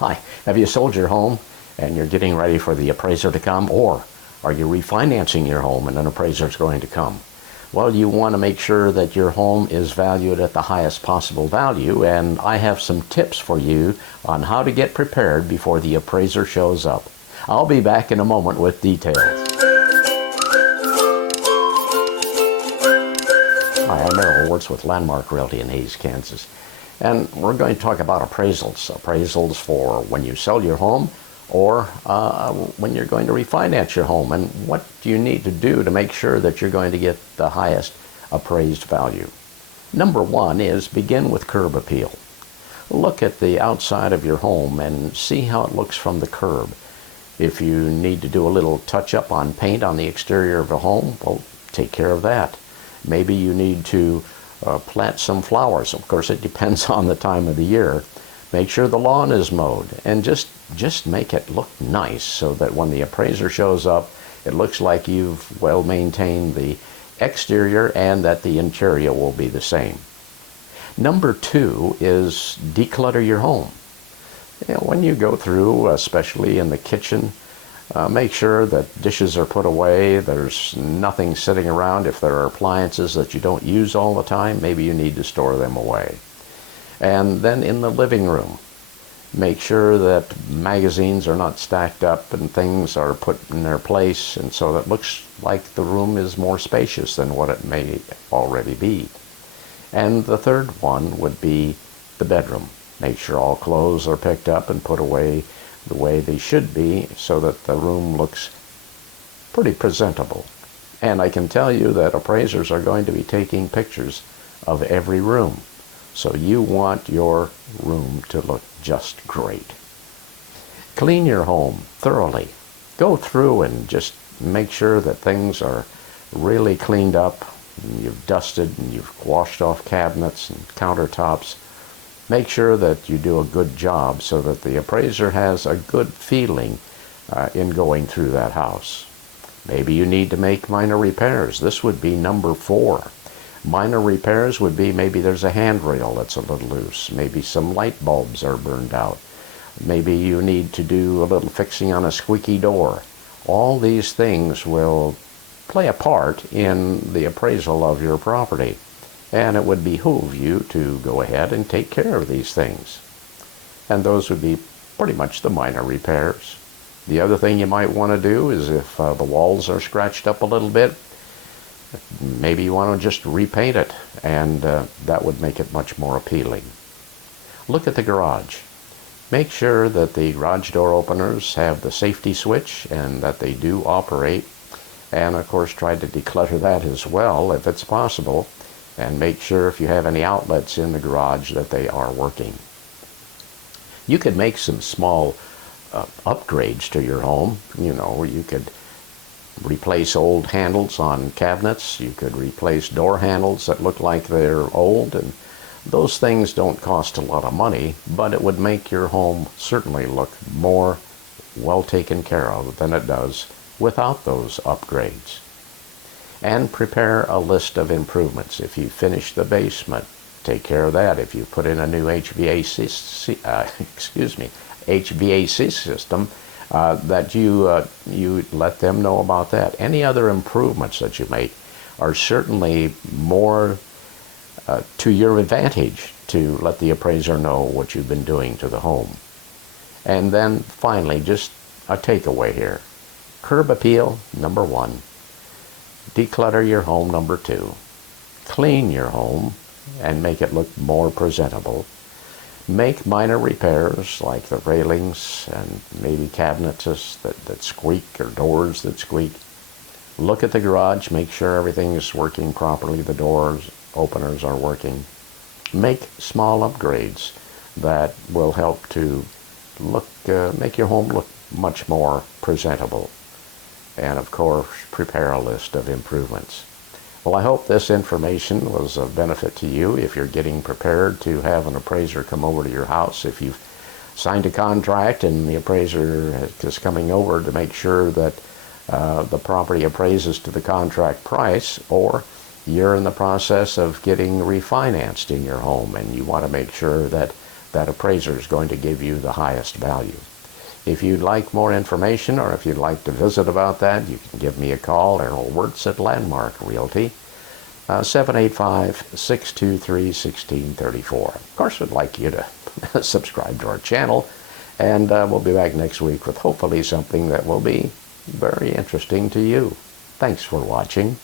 Hi, have you sold your home and you're getting ready for the appraiser to come, or are you refinancing your home and an appraiser is going to come? Well, you want to make sure that your home is valued at the highest possible value, and I have some tips for you on how to get prepared before the appraiser shows up. I'll be back in a moment with details. Hi, I'm Merrill Wirtz with Landmark Realty in Hays, Kansas. And we're going to talk about appraisals. Appraisals for when you sell your home or when you're going to refinance your home. And what do you need to do to make sure that you're going to get the highest appraised value? Number one is begin with curb appeal. Look at the outside of your home and see how it looks from the curb. If you need to do a little touch-up on paint on the exterior of a home, well, take care of that. Maybe you need to plant some flowers. Of course, it depends on the time of the year. Make sure the lawn is mowed, and just make it look nice so that when the appraiser shows up, it looks like you've well maintained the exterior and that the interior will be the same. Number two is declutter your home. When you go through, especially in the kitchen, make sure that dishes are put away. There's nothing sitting around. If there are appliances that you don't use all the time, maybe you need to store them away. And then in the living room, make sure that magazines are not stacked up and things are put in their place, and so that it looks like the room is more spacious than what it may already be. And the third one would be the bedroom. Make sure all clothes are picked up and put away the way they should be so that the room looks pretty presentable. And I can tell you that appraisers are going to be taking pictures of every room. So you want your room to look just great. Clean your home thoroughly. Go through and just make sure that things are really cleaned up. And you've dusted and you've washed off cabinets and countertops. Make sure that you do a good job so that the appraiser has a good feeling in going through that house. Maybe you need to make minor repairs. This would be number 4. Minor repairs would be maybe there's a handrail that's a little loose. Maybe some light bulbs are burned out. Maybe you need to do a little fixing on a squeaky door. All these things will play a part in the appraisal of your property. And it would behoove you to go ahead and take care of these things. And those would be pretty much the minor repairs. The other thing you might want to do is if the walls are scratched up a little bit, maybe you want to just repaint it, and that would make it much more appealing. Look at the garage. Make sure that the garage door openers have the safety switch and that they do operate. And of course try to declutter that as well if it's possible. And make sure if you have any outlets in the garage that they are working. You could make some small upgrades to your home. You could replace old handles on cabinets. You could replace door handles that look like they're old. And those things don't cost a lot of money, but it would make your home certainly look more well taken care of than it does without those upgrades. And prepare a list of improvements. If you finish the basement, take care of that. If you put in a new HVAC system, that you let them know about that. Any other improvements that you make are certainly more to your advantage to let the appraiser know what you've been doing to the home. And then finally, just a takeaway here. Curb appeal, number 1. Declutter your home, number 2. Clean your home and make it look more presentable. Make minor repairs like the railings and maybe cabinets that squeak or doors that squeak. Look at the garage, make sure everything is working properly, the doors, openers are working. Make small upgrades that will help to make your home look much more presentable. And of course, prepare a list of improvements. Well, I hope this information was of benefit to you if you're getting prepared to have an appraiser come over to your house. If you've signed a contract and the appraiser is coming over to make sure that the property appraises to the contract price, or you're in the process of getting refinanced in your home and you want to make sure that that appraiser is going to give you the highest value. If you'd like more information, or if you'd like to visit about that, you can give me a call. Errol Wirtz at Landmark Realty, 785-623-1634. Of course, I'd like you to subscribe to our channel, and we'll be back next week with hopefully something that will be very interesting to you. Thanks for watching.